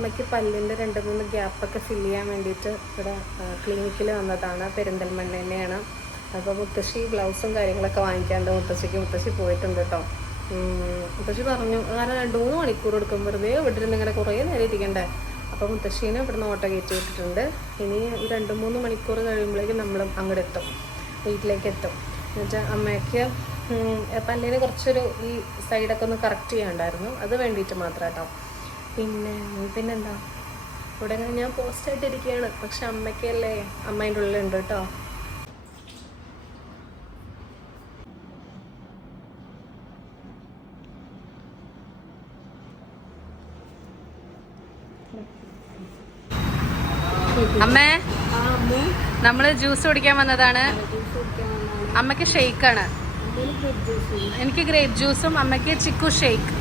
അമ്മയ്ക്ക് പല്ലിൻ്റെ 2-3 ഗ്യാപ്പൊക്കെ ഫില്ല് ചെയ്യാൻ വേണ്ടിയിട്ട് ഇവിടെ ക്ലിനിക്കിൽ വന്നതാണ്. പെരിന്തൽമണ്ണ തന്നെയാണ്. അപ്പോൾ മുത്തശ്ശി ഗ്ലൗസും കാര്യങ്ങളൊക്കെ വാങ്ങിക്കാണ്ട് മുത്തശ്ശി പോയിട്ടുണ്ട് കേട്ടോ. മുത്തശ്ശി പറഞ്ഞു കാരണം 2-3 മണിക്കൂർ എടുക്കും, വെറുതെ വിട്ടിരുന്ന് ഇങ്ങനെ കുറേ നേരം ഇരിക്കണ്ടേ. അപ്പോൾ മുത്തശ്ശീനെ ഇവിടുന്ന് ഓട്ടോ കയറ്റി വിട്ടിട്ടുണ്ട്. ഇനി 2-3 മണിക്കൂർ കഴിയുമ്പോഴേക്കും നമ്മൾ അങ്ങോട്ട് എത്തും, വീട്ടിലേക്ക് എത്തും. എന്നുവെച്ചാൽ അമ്മയ്ക്ക് പല്ലിന് കുറച്ചൊരു ഈ സൈഡൊക്കെ ഒന്ന് കറക്റ്റ് ചെയ്യാനുണ്ടായിരുന്നു, അത് വേണ്ടിയിട്ട് മാത്രം കേട്ടോ. പിന്നെന്താ ഇവിടെ ഞാൻ പോസ്റ്റായിട്ടിരിക്കുകയാണ്. പക്ഷെ അമ്മയ്ക്കല്ലേ, അമ്മേൻ്റെ ഉള്ളിലുണ്ട് കേട്ടോ. അമ്മേ, നമ്മള് ജ്യൂസ് കുടിക്കാൻ വന്നതാണ്. അമ്മയ്ക്ക് ഷെയ്ക്കാണ്, എനിക്ക് ഗ്രേപ്പ് ജ്യൂസും അമ്മയ്ക്ക് ചിക്കു ഷെയ്ക്ക്.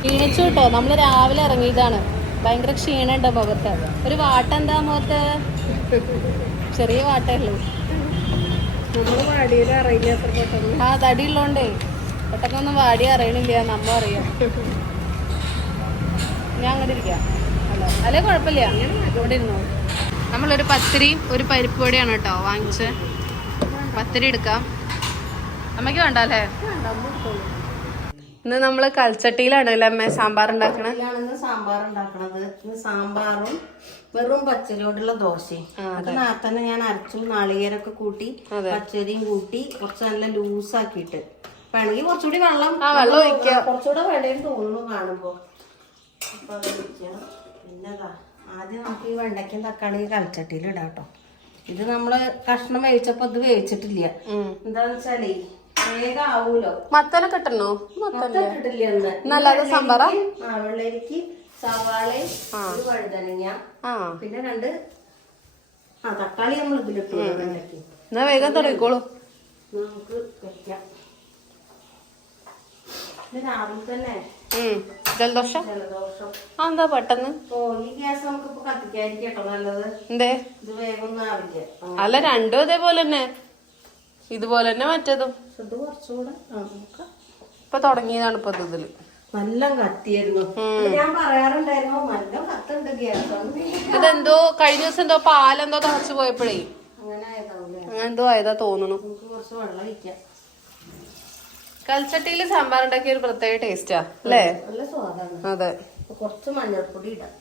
ക്ഷീണിച്ചു കേട്ടോ, നമ്മൾ രാവിലെ ഇറങ്ങിയതാണ്. ഭയങ്കര ക്ഷീണുണ്ട് മുഖത്ത്. ഒരു വാട്ട എന്താ മുഖത്ത്? ചെറിയ വാട്ടേ ഉള്ളൂ. ആ തടിയുള്ളോണ്ടേ പെട്ടെന്നൊന്നും വാടി അറിയണില്ല, നമ്മ അറിയാം. ഞാൻ അങ്ങോട്ട് ഇരിക്കാം, അല്ലേ കുഴപ്പമില്ല, ഇവിടെ ഇരുന്നോ. നമ്മളൊരു പത്തിരിയും ഒരു പരിപ്പ് വടിയാണ് കേട്ടോ വാങ്ങിച്ച്. പത്തിരി എടുക്കാം. അമ്മയ്ക്ക് വേണ്ട അല്ലേ? ഇന്ന് നമ്മള് കൽച്ചട്ടിയിലാണ് അല്ലേ അമ്മ സാമ്പാർ ഉണ്ടാക്കണത്? സാമ്പാർ ഉണ്ടാക്കണത്. ഇന്ന് സാമ്പാറും വെറും പച്ചരിയോടുള്ള ദോശയും. അത് തന്നെ ഞാൻ അരച്ചു, നാളികേരൊക്കെ കൂട്ടി പച്ചരിയും കൂട്ടി കുറച്ച് നല്ല ലൂസാക്കിയിട്ട്. വേണമെങ്കിൽ കുറച്ചുകൂടി വെള്ളം ഒഴിക്കാം, കുറച്ചുകൂടെ വെള്ളയും തോന്നുന്നു കാണുമ്പോ. അപ്പൊ അത് ഒഴിക്കാം. പിന്നെതാ ആദ്യം നമുക്ക് ഈ വെണ്ടയ്ക്കും തക്കാളിയും കൽച്ചട്ടിയിൽ ഇടാം കേട്ടോ. ഇത് നമ്മള് കഷ്ണം വേവിച്ചപ്പോ ഇത് വേവിച്ചിട്ടില്ല. എന്താന്ന് വെച്ചാലേ വേഗം ആവൂലോ. മത്തനൊക്കെ ഇട്ടണോ? ഇട്ടിട്ടില്ല. നല്ലത് സാമ്പാറാ. വെള്ളരിക്ക് സവാളയും വഴുതനങ്ങ പിന്നെ 2 തക്കാളി നമ്മൾ ഇതിലിട്ടു. വെണ്ടയ്ക്ക് എന്നാ വേഗം തുടങ്ങിക്കോളൂ. നമുക്ക് വെക്കാം. ഇത് രാവിലെ തന്നെ ജലദോഷം എന്താ പെട്ടെന്ന്? ഈ ഗ്യാസ് നമുക്ക് ഇപ്പൊ കത്തിക്കാതിരിക്കട്ടോ നല്ലത്. എന്തേ? ഇത് വേഗം ഒന്നും ആവില്ല. അല്ല, രണ്ടും അതേപോലെ തന്നെ, ഇതുപോലെ തന്നെ മറ്റേതും. ഇത് കുറച്ചുകൂടെ ഇപ്പൊ തുടങ്ങിയതാണ് ഇപ്പൊ ഇതില്. നല്ല കത്തിയായിരുന്നു. ഞാൻ പറയാറുണ്ടായിരുന്നു നല്ല കത്തുണ്ട് ഗ്യാസ്. ഇതെന്തോ കഴിഞ്ഞ ദിവസം എന്തോ പാലെന്തോ തിളച്ചു പോയപ്പോഴേ അങ്ങനെ ആയതാവൂലേ? അങ്ങനെ എന്തോ ആയതാ തോന്നുന്നു. നമുക്ക് കുറച്ച് വെള്ളം ഒഴിക്കാം. കൽച്ചട്ടിയില് സാമ്പാർ ഉണ്ടാക്കിയ ഒരു പ്രത്യേക ടേസ്റ്റാ അല്ലേ? നല്ല സ്വാദാണ്. അതെ. കുറച്ച് മഞ്ഞൾപ്പൊടി ഇടാം.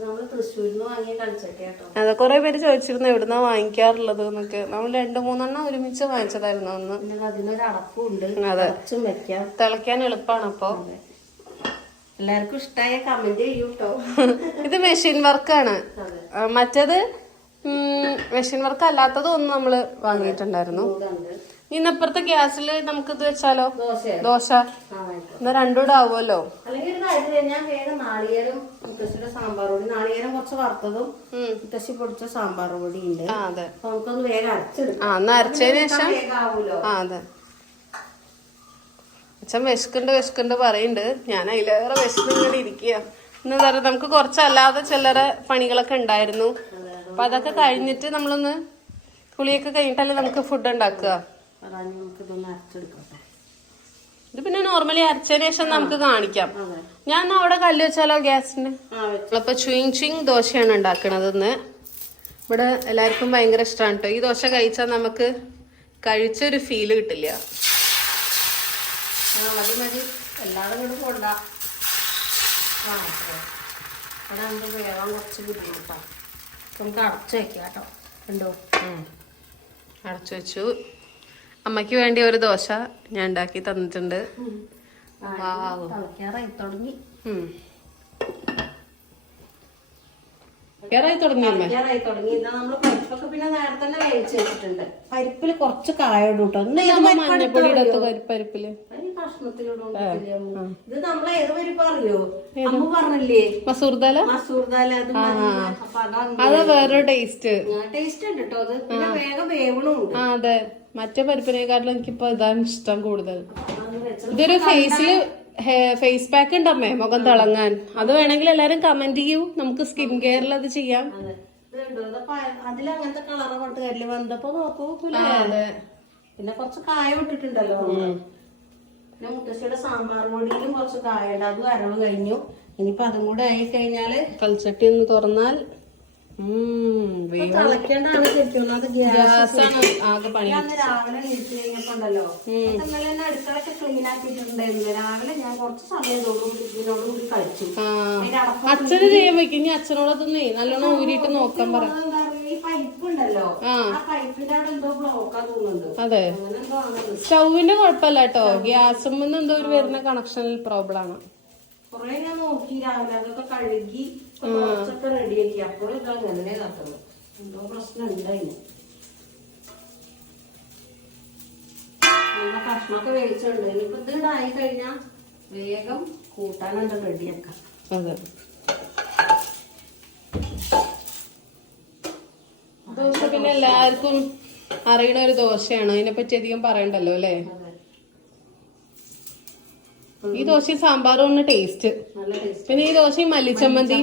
നമ്മള് തൃശ്ശൂരിന്ന് വാങ്ങിയ കൽച്ചട്ടി കേട്ടോ. അതെ, കുറെ പേര് ചോദിച്ചിരുന്നു എവിടുന്നാ വാങ്ങിക്കാറുള്ളത് എന്നൊക്കെ. നമ്മൾ 2-3 ഒരുമിച്ച് വാങ്ങിച്ചതായിരുന്നു അന്ന്. അതിനൊരു അടപ്പുണ്ട്, വെക്കാം. തിളയ്ക്കാൻ എളുപ്പമാണ്. അപ്പൊ എല്ലാവർക്കും ഇഷ്ടമായ കമന്റ് ചെയ്യൂട്ടോ. ഇത് മെഷീൻ വർക്കാണ്. മറ്റേത് മെഷീൻ വർക്ക് അല്ലാത്തതും ഒന്ന് നമ്മള് വാങ്ങിയിട്ടുണ്ടായിരുന്നു. ഇന്നപ്പുറത്തെ ഗ്യാസിൽ നമുക്ക് ഇത് വെച്ചാലോ? ദോശ. എന്നാ രണ്ടുകൂടെ ആവുമല്ലോ. അല്ലെങ്കിൽ ഒരു കാര്യം, ഞാൻ വേഗം നാളികേരം മുത്തശ്ശിയുടെ സാമ്പാർ പൊടി, നാളികേരം കുറച്ച് വറുത്തതും മുത്തശ്ശി പൊടിച്ച സാമ്പാർ പൊടി ഉണ്ട്. അതെ, നമുക്കൊന്ന് വേഗം അരച്ചെടുക്കാം. ഒന്ന് അരച്ചതിന് ശേഷം അതെ. അച്ഛൻ വിശക്കുണ്ട് പറയുന്നുണ്ട്. ഞാൻ അതിലേറെ വിശന്ന് ഇങ്ങനെ ഇരിക്കുക. എന്ന് പറയാം, നമുക്ക് കുറച്ചല്ലാതെ ചില്ലറ പണികളൊക്കെ ഉണ്ടായിരുന്നു. അപ്പൊ അതൊക്കെ കഴിഞ്ഞിട്ട് നമ്മളൊന്ന് കുളിയൊക്കെ കഴിഞ്ഞിട്ടല്ലേ നമുക്ക് ഫുഡ് ഉണ്ടാക്കുക. ഇത് പിന്നെ നോർമലി അരച്ചതിന് ശേഷം നമുക്ക് കാണിക്കാം. ഞാൻ അവിടെ കല്ല് വെച്ചാലോ ഗ്യാസിന്? അപ്പൊ ചുയിങ് ദോശയാണ് ഉണ്ടാക്കണത് ഇന്ന്. ഇവിടെ എല്ലാവർക്കും ഭയങ്കര ഇഷ്ടമാണ് കേട്ടോ. ഈ ദോശ കഴിച്ചാൽ നമുക്ക് കഴിച്ചൊരു ഫീല് കിട്ടില്ല. മതി എല്ലാവരും കൂടെ കൊണ്ട വേഗം കുറച്ച് ബുദ്ധിമുട്ടാണ്. നമുക്ക് അടച്ചു വെക്കാം കേട്ടോ. ഉണ്ടോ? അടച്ചു വെച്ചു. അമ്മയ്ക്ക് വേണ്ടി ഒരു ദോശ ഞാൻ ഉണ്ടാക്കി തന്നിട്ടുണ്ട്. തിളക്കാറായി തുടങ്ങി. ഇതാ നമ്മള് പരിപ്പൊക്കെ പിന്നെ നേരത്തെ തന്നെ വേവിച്ച് വെച്ചിട്ടുണ്ട്. പരിപ്പില് കുറച്ച് കായോട് കേട്ടോ. പരിപ്പില് കഷ്ണത്തിലിടും. ഇത് നമ്മളെ ഏത് പരിപ്പ് അറിയോ? അമ്മ പറഞ്ഞില്ലേ, മസൂർദാല. അത് വേറൊരു ടേസ്റ്റ് ഉണ്ട് കേട്ടോ. അത് പിന്നെ വേഗം വേവണുണ്ട്. അതെ, മറ്റേ പരിപ്പിനെക്കാട്ടിലും എനിക്കിപ്പോ ഇതാണ് ഇഷ്ടം കൂടുതൽ. ഇതൊരു ഫേസ് പാക്ക് ഉണ്ടമ്മേ മുഖം തിളങ്ങാൻ. അത് വേണമെങ്കിൽ എല്ലാരും കമന്റ് ചെയ്യൂ, നമുക്ക് സ്കിൻ കെയറിൽ അത് ചെയ്യാം. അതിലങ്ങനത്തെ കളറ് കൊണ്ട് കല്ല് വന്നപ്പോ നോക്കൂ. പിന്നെ കുറച്ച് കായ ഇട്ടിട്ടുണ്ടല്ലോ. പിന്നെ മുത്തശ്ശിയുടെ സാമ്പാർ പൊടിയിലും കുറച്ച് കായുണ്ട്, അതും അരവ് കഴിഞ്ഞു. ഇനിയിപ്പൊ അതും കൂടെ ആയി കഴിഞ്ഞാല് കൽച്ചട്ടി ഒന്ന് തുറന്നാൽ തിളക്കേണ്ടാണ് ശരിക്കും. അത് ഗ്യാസാണ് ആകെ പണി. ഞാൻ രാവിലെ നീച്ച് കഴിഞ്ഞപ്പോണ്ടല്ലോ ഇന്നലെ തന്നെ അടുക്കളൊക്കെ ക്ലീൻ ആക്കിയിട്ടുണ്ടായിരുന്നു. രാവിലെ ഞാൻ കുറച്ച് സമയത്തോടുകൂടി ഇതിനോടുകൂടി കഴിച്ചു. അച്ഛന് ചെയ്യാൻ വെക്കും. ഇനി അച്ഛനോടൊന്നേ നല്ലോണം ഊരിയിട്ട് നോക്കാൻ പറ. ഈ പൈപ്പ് ഉണ്ടല്ലോ, ആ പൈപ്പിന്റെ അവിടെ എന്തോ ബ്ലോക്കാ തോന്നുന്നുണ്ട്. അതെ, അങ്ങനെ എന്തോ ആണത്. സ്റ്റൗവിന്റെ കുഴപ്പമില്ല കേട്ടോ, ഗ്യാസുമെന്ന് എന്തോ ഒരു വരുന്ന കണക്ഷനിൽ പ്രോബ്ലം ആണ്. കൊറേ ഞാൻ നോക്കി രാവിലെ, അതൊക്കെ കഴുകി കുറച്ചൊക്കെ റെഡിയാക്കി. അപ്പോഴും ഇത് അങ്ങനെ തട്ടുള്ളൂ, എന്തോ പ്രശ്നം ഉണ്ടായിന്. നല്ല കഷ്ണമൊക്കെ വേവിച്ചുണ്ട്. ഇനിയിപ്പോ ഇത് ഉണ്ടായി കഴിഞ്ഞാ വേഗം കൂട്ടാനുണ്ട് റെഡിയാക്കാം. അതെ, ദോശ പിന്നെ എല്ലാവർക്കും അറിയണ ഒരു ദോശയാണ്, അതിനെപ്പറ്റി അധികം പറയണ്ടല്ലോ അല്ലേ. ഈ ദോശയും സാമ്പാറും ആണ് ടേസ്റ്റ്. നല്ല ടേസ്റ്റ്. പിന്നെ ഈ ദോശയും മല്ലിച്ചമ്മന്തി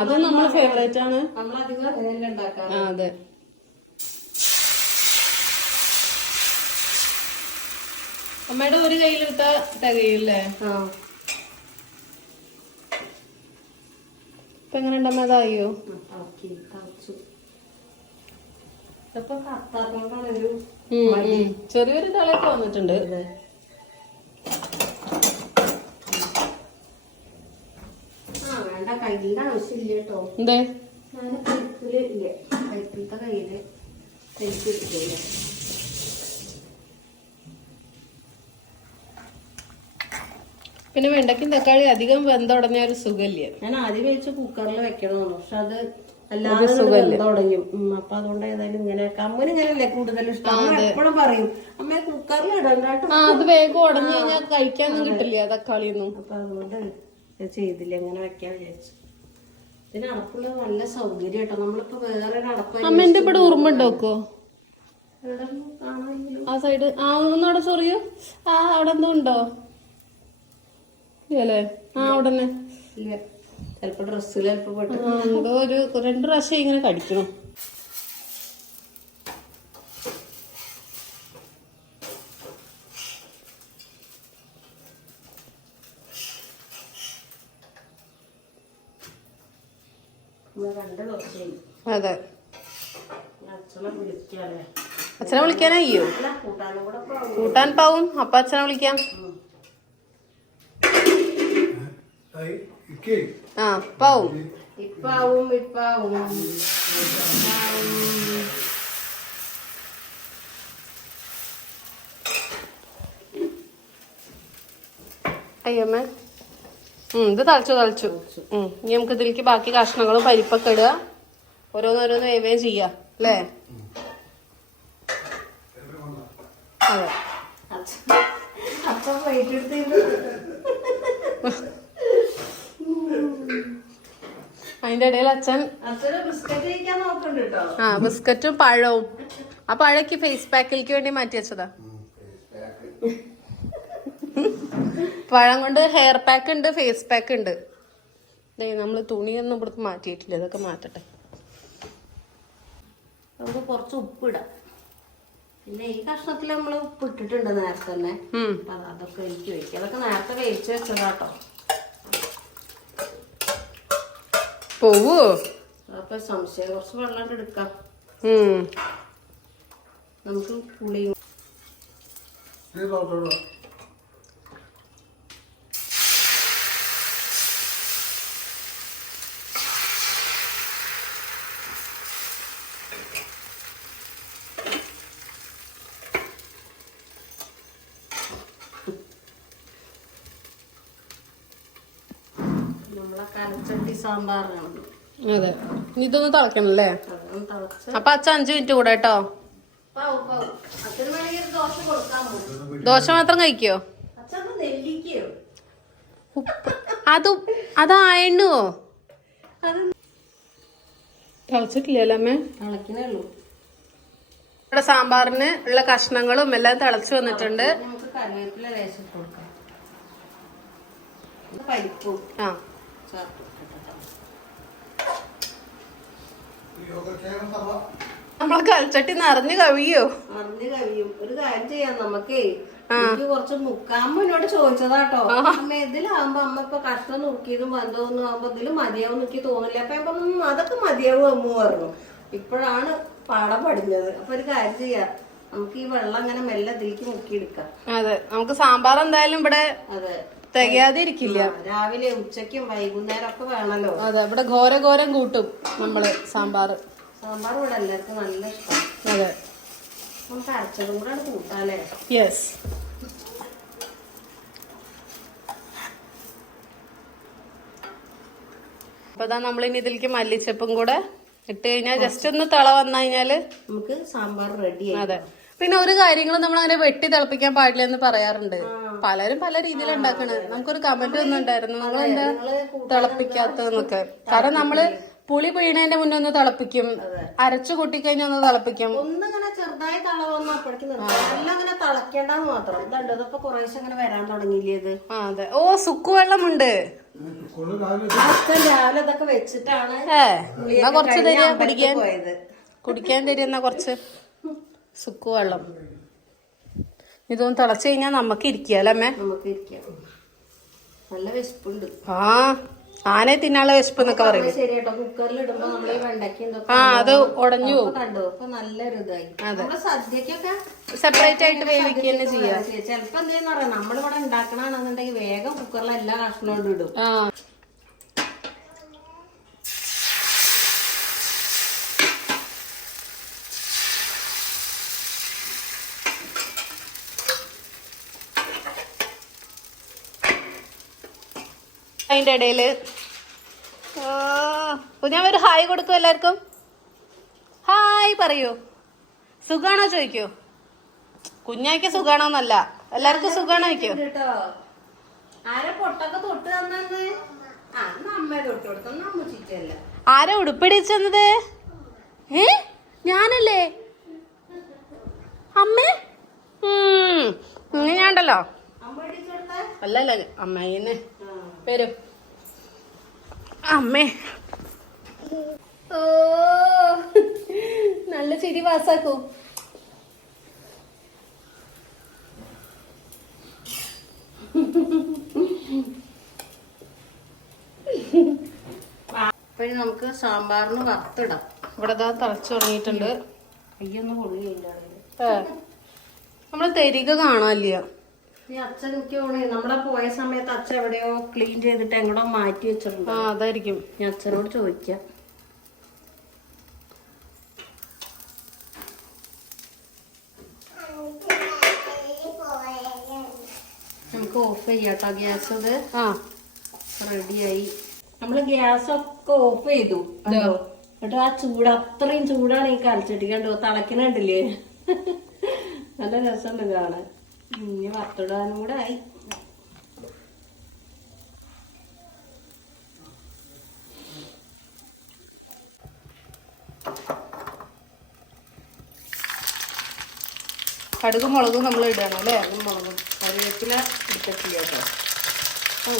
അതും നമ്മളെ ഫേവറേറ്റ് ആണ്. നമ്മളധികം അതിനെല്ലാം ഉണ്ടാക്കാം. അതെ, അമ്മയുടെ ഒരു കയ്യിലെടുത്ത തികയില്ലേ. ഇപ്പൊ എങ്ങനെ ഉണ്ടമ്മ? അതായോ ചെറിയൊരു തലയൊക്കെ വന്നിട്ടുണ്ട്. വേണ്ട, കയ്യിന്റെ ആവശ്യമില്ല കേട്ടോ. എന്തേ? ഞാൻ പൈപ്പില് ഇല്ലേ, പൈപ്പിലത്തെ കയ്യില് പൈപ്പ് ഇട്ടില്ല. പിന്നെ വെണ്ടയ്ക്കും തക്കാളി അധികം വെന്തുടങ്ങിയ ഒരു സുഖമില്ല. ഞാൻ ആദ്യം വെച്ച് കുക്കറിൽ വെക്കണമെന്ന്, പക്ഷെ അത് അല്ലാതെ തുടങ്ങി. അപ്പൊ അതുകൊണ്ട് ഏതായാലും ഇങ്ങനെ അമ്മന് ഇങ്ങനെയല്ലേ കൂടുതൽ ഇഷ്ടം. അമ്മ എപ്പോഴും പറയും അമ്മ കുക്കറിൽ ഇടണ്ടാട്ടോ, അത് വേഗം ഉടഞ്ഞു കഴിഞ്ഞാൽ കഴിക്കാനൊന്നും കിട്ടില്ല തക്കാളിയൊന്നും. അപ്പൊ അതുകൊണ്ട് ചെയ്തില്ല, ഇങ്ങനെ വെക്കാൻ വിചാരിച്ചു. ഇതിന് അടപ്പുള്ള നല്ല സൗകര്യം കേട്ടോ. നമ്മളിപ്പോ വേറെ ഒരു അടപ്പ് അമ്മേന്റെ ഇവിടെ ഉറുമ്പുണ്ട് വെക്കോ കാണാമെങ്കിലും. ആ സൈഡ് ഒന്നവിടെ സോറിയോ, അവിടെ എന്തോ ഉണ്ടോ ഇല്ലേ? അവിടെ തന്നെ ഇല്ല, ചിലപ്പോ ഡ്രസ്സിൽ ചിലപ്പോ പെട്ടു എന്തോ ഒരു 2 പ്രാവശ്യം ഇങ്ങനെ കടിക്കണം. അതെ, അച്ഛനെ വിളിക്കാനായോ? കൂട്ടാൻ പാവും, അപ്പൊ അച്ഛനെ വിളിക്കാം. ആ പാവും ഇപ്പാവും ഇപ്പാവും. അയ്യമ്മ ഇത് തളിച്ചു. ഇനി നമുക്ക് ഇതിലേക്ക് ബാക്കി കഷ്ണങ്ങളും പരിപ്പൊക്കെ ഇടുക, ഓരോന്നോരോന്ന് വേവേം ചെയ്യാം അല്ലേ. അതെ, അച്ഛൻ പ്ലേറ്റ് എടുത്ത് അതിന്റെ ഇടയിൽ അച്ഛന് ബിസ്ക്കറ്റ് കഴിക്കാൻ നോക്കണ്ട് കേട്ടോ. ബിസ്ക്കറ്റും പഴവും. ആ പഴക്ക് ഫേസ് പാക്കിലേക്ക് വേണ്ടി മാറ്റി വെച്ചതാ. പഴം കൊണ്ട് ഹെയർ പാക്ക് ഉണ്ട്, ഫേസ് പാക്ക് ഉണ്ട്. നമ്മള് തുണിയൊന്നും ഇവിടുത്തെ മാറ്റിയിട്ടില്ല, ഇതൊക്കെ മാറ്റട്ടെ. നമുക്ക് കുറച്ച് ഉപ്പിടാം. പിന്നെ ഈ കഷ്ണത്തിൽ നമ്മള് ഉപ്പ് ഇട്ടിട്ടുണ്ട് നേരത്തെ തന്നെ. അതൊക്കെ എനിക്ക് വെക്കാം, അതൊക്കെ നേരത്തെ വേവിച്ച് വെച്ചതാട്ടോ. പോവോ? അപ്പൊ സംശയം, കുറച്ച് വെള്ളം എടുക്കാം. നമുക്ക് പുളിയും നമ്മളെ കരച്ചട്ടി സാമ്പാറാണ്. അതെ, ഇനി ഇതൊന്ന് തിളക്കണല്ലേ. അപ്പൊ അച്ഛൻ 5 മിനിറ്റ് കൂടെ കേട്ടോ. ദോശ മാത്രം കഴിക്കോ? അതായണ്ണോ? തിളച്ചിട്ടില്ലല്ലോ അമ്മേ? തിളക്കണേയുള്ളൂ. ഇവിടെ സാമ്പാറിന് ഉള്ള കഷ്ണങ്ങളും എല്ലാം തിളച്ചു വന്നിട്ടുണ്ട്. നമുക്ക് കറിവേപ്പില ലേശം കൊടുക്കാം. പരിപ്പും നമ്മളെ കൽച്ചട്ടി നിറഞ്ഞു കവിയോ? നിറഞ്ഞു കവിയും. ഒരു കാര്യം ചെയ്യാം, നമുക്ക് എനിക്ക് കുറച്ച് മുക്കാമ്പോ എന്നോട് ചോദിച്ചതാട്ടോ അമ്മ ഇതിലാവുമ്പോ അമ്മ ഇപ്പൊ കഷ്ണം നുറുക്കിയതും ബന്ധമൊന്നും ആവുമ്പോ ഇതില് മതിയാവും എനിക്ക് തോന്നില്ല അപ്പൊ ഞാൻ പറഞ്ഞു അതൊക്കെ മതിയാവും അമ്മ പറഞ്ഞു. ഇപ്പോഴാണ് പാടം പഠിഞ്ഞത്. അപ്പൊ ഒരു കാര്യം ചെയ്യാം, നമുക്ക് ഈ വെള്ളം അങ്ങനെ മെല്ലെ ഇതിലേക്ക് മുക്കിയെടുക്കാം. അതെ, നമുക്ക് സാമ്പാർ എന്തായാലും ഇവിടെ അതെ തികയാതെ ഇരിക്കില്ല. രാവിലെ ഉച്ചക്കും വൈകുന്നേരം ഒക്കെ വേണല്ലോ. അതെ, ഇവിടെ ഘോരം കൂട്ടും നമ്മള് സാമ്പാർ. സാമ്പാർ ഇവിടെ എല്ലാവർക്കും നല്ല ഇഷ്ടം. അതെ, നമുക്ക് അരച്ചതും കൂടെ കൂട്ടാല്ലേ. യെസ്. അപ്പൊ ഇതാ നമ്മളിനി ഇതിലേക്ക് മല്ലിച്ചപ്പും കൂടെ ഇട്ട് കഴിഞ്ഞാൽ ജസ്റ്റ് ഒന്ന് തിള വന്നു കഴിഞ്ഞാല് നമുക്ക് സാമ്പാർ റെഡി. അതെ, പിന്നെ ഒരു കാര്യങ്ങളും നമ്മൾ അങ്ങനെ വെട്ടി തിളപ്പിക്കാൻ പാടില്ല എന്ന് പറയാറുണ്ട്. പലരും പല രീതിയിൽ ഉണ്ടാക്കണത്. നമുക്കൊരു കമന്റ് ഒന്നും ഉണ്ടായിരുന്നു, നമ്മളെന്താ തിളപ്പിക്കാത്തതെന്നൊക്കെ. കാരണം നമ്മള് പുളി പിഴണതിന്റെ മുന്നേ ഒന്ന് തിളപ്പിക്കും, അരച്ചു കൂട്ടിക്കഴിഞ്ഞാൽ ഒന്ന് തിളപ്പിക്കും. ഒന്നിങ്ങനെ ചെറുതായി തള വന്നു അപ്പോഴേക്കും എല്ലാം അങ്ങനെ തിളക്കേണ്ടെന്ന് മാത്രം. ഇതുണ്ട്, ഇതിപ്പോ കുറേശ്ശെ അങ്ങനെ വരാൻ തുടങ്ങിയില്ലേ. അതെ. ഓ, സുക്കുവെള്ളമുണ്ട്. രാവിലെ ഇതൊക്കെ വെച്ചിട്ടാണ് എന്നാ കുറച്ച് തരിക കുടിക്കാൻ തരിക. എന്നാ കുറച്ച് സുക്കുവെള്ളം. ഇതൊന്ന് തിളച്ചു കഴിഞ്ഞാൽ നമുക്ക് ഇരിക്കാല്ലേ അമ്മേ? നമുക്ക് ഇരിക്കാം. നല്ല വിശപ്പുണ്ട്. ആനെ തിന്നാനുള്ള വിശപ്പ് എന്നൊക്കെ പറയും. ശരിയാട്ടോ, കുക്കറിൽ ഇടുമ്പോ നമ്മള് ഈ വെണ്ടയ്ക്കും അത് ഉടഞ്ഞു പോകും. കണ്ടു അപ്പൊ നല്ലൊരു ഇതായി. നമ്മള് സദ്യക്കൊക്കെ സെപ്പറേറ്റ് ആയിട്ട് വേവിക്കുക തന്നെ ചെയ്യാം. ചെലപ്പോ എന്താന്ന് പറയാം, നമ്മളിവിടെ ഉണ്ടാക്കണമെന്നുണ്ടെങ്കിൽ വേഗം കുക്കറിൽ എല്ലാ കഷ്ണവും കൊണ്ട് ഇടും. അതിന്റെ ഇടയില് ഞാൻ ഒരു ഹായ് കൊടുക്കും എല്ലാവർക്കും. ഹായ് പറയൂ. സുഖാണോ ചോദിക്കൂ. കുഞ്ഞാക്ക് സുഖാണോന്നല്ല, എല്ലാവർക്കും സുഖാണോ ചോദിക്കൂ. ആരെ പൊട്ടൊക്കെ തൊട്ട് തന്നു. അമ്മ തൊട്ട് കൊടുത്തു, അമ്മ ചിറ്റല്ല. ആരാ ഉടുപ്പിടിച്ചത്? ഞാനല്ലേ അമ്മേ? ഞാനുണ്ടല്ലോ. അല്ലല്ല, അമ്മയെന്നെ വരൂ. അമ്മേ, ഓ നല്ല ചിരി പാസാക്കൂ. അപ്പൊ നമുക്ക് സാമ്പാറിന് വറുത്തിടാം. ഇവിടെ തിളച്ചു തുടങ്ങിയിട്ടുണ്ട്. അയ്യൊന്ന് പൊള്ളിയില്ല. നമ്മള് തെരിക കാണാനില്ല. ഈ അച്ഛൻ എനിക്ക് തോന്നി നമ്മളെ പോയ സമയത്ത് അച്ഛൻ എവിടെയോ ക്ലീൻ ചെയ്തിട്ട് എങ്ങോട്ടോ മാറ്റി വെച്ചിട്ടുണ്ട്. അതായിരിക്കും. ഞാൻ അച്ഛനോട് ചോദിക്കാം. നമുക്ക് ഓഫ് ചെയ്യാട്ടോ ഗ്യാസ്. ഇത് റെഡിയായി. നമ്മള് ഗ്യാസ് ഒക്കെ ഓഫ് ചെയ്തു. എന്നിട്ട് ആ ചൂട്, അത്രയും ചൂടാണ് ഈ കലച്ചട്ടി. കണ്ടോ തിളക്കണുണ്ടില്ലേ? നല്ല രസമുണ്ട് കാണാൻ. ഇനി വറുത്തിടാനും കൂടെ ആയി. കടുകും മുളകും നമ്മൾ ഇടണം അല്ലേ? മുളകും കറിവേപ്പില എടുത്തിട്ടില്ല കേട്ടോ.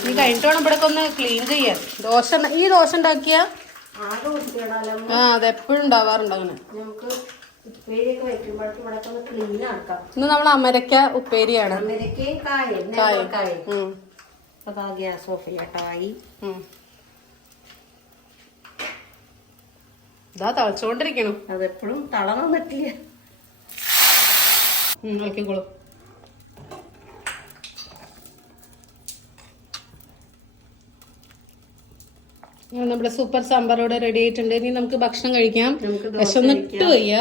ഇനി കഴിഞ്ഞിട്ട് വേണം ഇവിടെ ഒന്ന് ക്ലീൻ ചെയ്യാൻ. ഈ ദോശ ഉണ്ടാക്കിയ ആകെ വൃത്തിയിടാലോ. അതെപ്പോഴും ഉണ്ടാവാറുണ്ട് അങ്ങനെ. നമുക്ക് ഉപ്പേരിയൊക്കെ വെക്കുമ്പോഴേക്കും ഇവിടെ ഒന്ന് ക്ലീൻ ആക്കാം. ഇന്ന് നമ്മൾ അമരക്ക ഉപ്പേരിയാണ്. അമരക്കയും കായും. അപ്പൊ ഗ്യാസ് ഓഫ് ചെയ്യട്ടായി. ഇതാ തിളച്ചോണ്ടിരിക്കണം. അതെപ്പോഴും തള വന്നിട്ടില്ല. നോക്കിക്കോളൂ. നമ്മുടെ സൂപ്പർ സാമ്പാറോടെ റെഡി ആയിട്ടുണ്ട്. ഇനി നമുക്ക് ഭക്ഷണം കഴിക്കാം. വിശന്നിട്ട് വയ്യ.